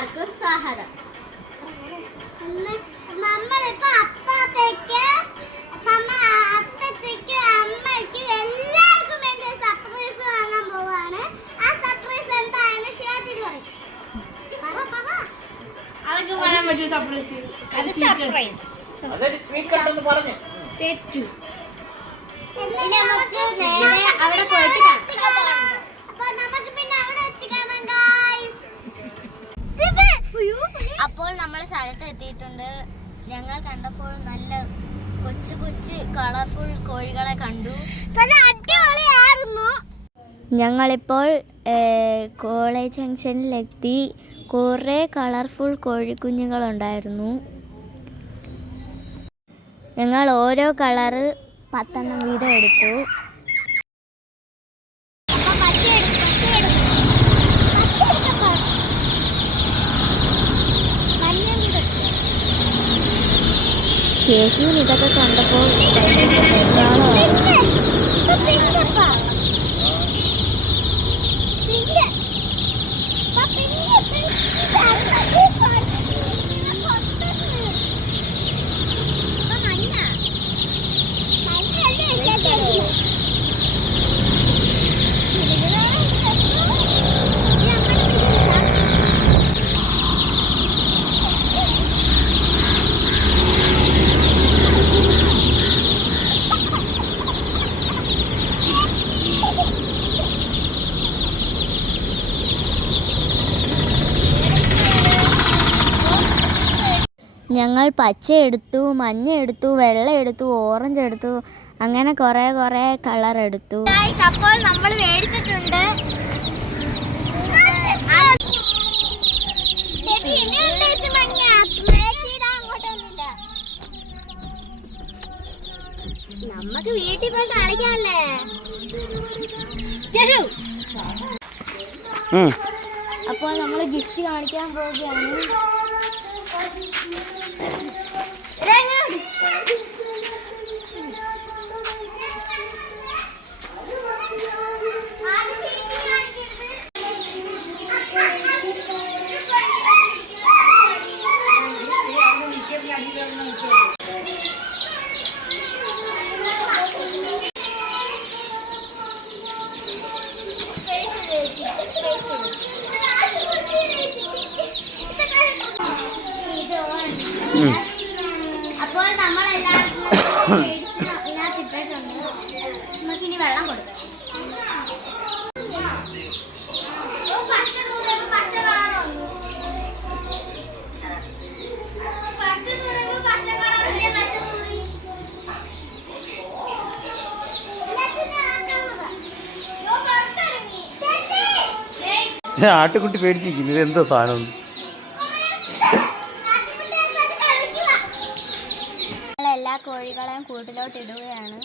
എല്ലാവർക്കും സ്വാഗതം. നമ്മളിപ്പോ അപ്പാപ്പയ്ക്ക് നമ്മ അത്തച്ചയ്ക്കും അമ്മയ്ക്ക് എല്ലാവർക്കും വേണ്ടി സർപ്രൈസ് വാങ്ങാൻ പോവാണ്. ആ സർപ്രൈസ് എന്താണെന്ന് ശിവാജിരി പറയും. അത് സർപ്രൈസ് അതൊരു സ്വീറ്റ് കട്ടെന്ന് പറഞ്ഞു. ഇനി നമുക്ക് നേരെ ഞങ്ങൾ കണ്ടപ്പോൾ നല്ല കൊച്ചു കൊച്ചു കളർഫുൾ കോഴികളെ കണ്ടു. ഞങ്ങളിപ്പോൾ കോളേജ് ജംഗ്ഷനിലെത്തി. കുറേ കളർഫുൾ കോഴിക്കുഞ്ഞുങ്ങളുണ്ടായിരുന്നു. ഞങ്ങൾ ഓരോ കളറ് പത്തെണ്ണം വീതം എടുത്തു അപ്പൊ പച്ച എടുക്കും പച്ച എടുക്കും പച്ച എടുക്കപ്പോ മഞ്ഞ ചേച്ചിയും ഇതൊക്കെ കണ്ടപ്പോൾ ഞങ്ങൾ പച്ച എടുത്തു മഞ്ഞ എടുത്തു വെള്ള എടുത്തു ഓറഞ്ച് എടുത്തു അങ്ങനെ കുറേ കുറേ കളർ എടുത്തു. അപ്പോൾ നമ്മൾ മേടിച്ചിട്ടുണ്ട്. നമുക്ക് വീട്ടിൽ പോയി അപ്പോൾ നമ്മൾ ഗിഫ്റ്റ് കാണിക്കാൻ പോവുകയാണ് അപ്പോൾ നമ്മൾ എല്ലാവർക്കും ഇതിനകത്ത് ഇട്ടിട്ടുണ്ട് നമുക്ക് ഇനി വെള്ളം കൊടുക്കാം ഓ, പച്ച തൂറുമ്പോ പച്ച കളർ വന്നു. പച്ച തൂറുമ്പോ പച്ച കളർ ഇല്ലേ, പച്ച തൂറി. എല്ലാത്തിനും ആക്കാൻ പറ. ഓ, പുറത്തിറങ്ങി. ചേച്ചി. ഏയ്. ആട്ടുകുട്ടി പേടിച്ചിരിക്കുന്നു ഇത് എന്തോ സാധനം കോഴികളെയും കൂട്ടിലോട്ട് ഇടുകയാണ്.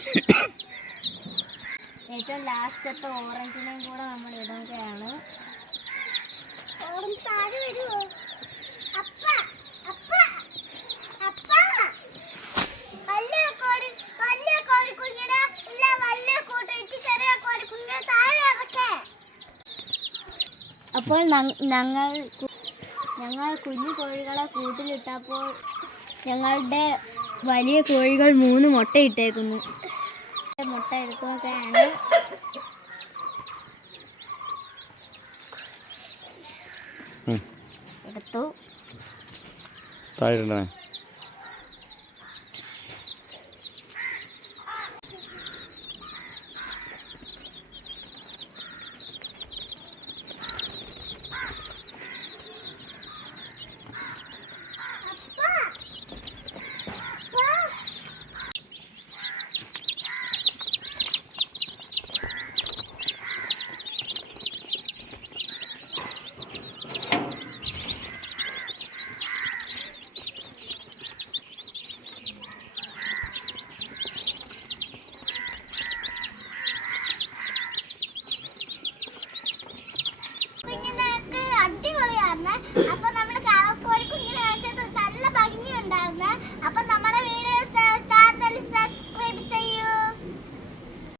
ഏറ്റവും ലാസ്റ്റത്തെ ഓറഞ്ചിനെയും കൂടെ നമ്മൾ ഇടുകയാണ്. അപ്പോൾ ഞങ്ങൾ ഞങ്ങൾ കുഞ്ഞു കോഴികളെ കൂട്ടിലിട്ടപ്പോൾ ഞങ്ങളുടെ വലിയ കോഴികൾ മൂന്ന് മുട്ട ഇട്ടേക്കുന്നു മുട്ട എടുക്കുകയാണ് എടുത്തു. താഴെ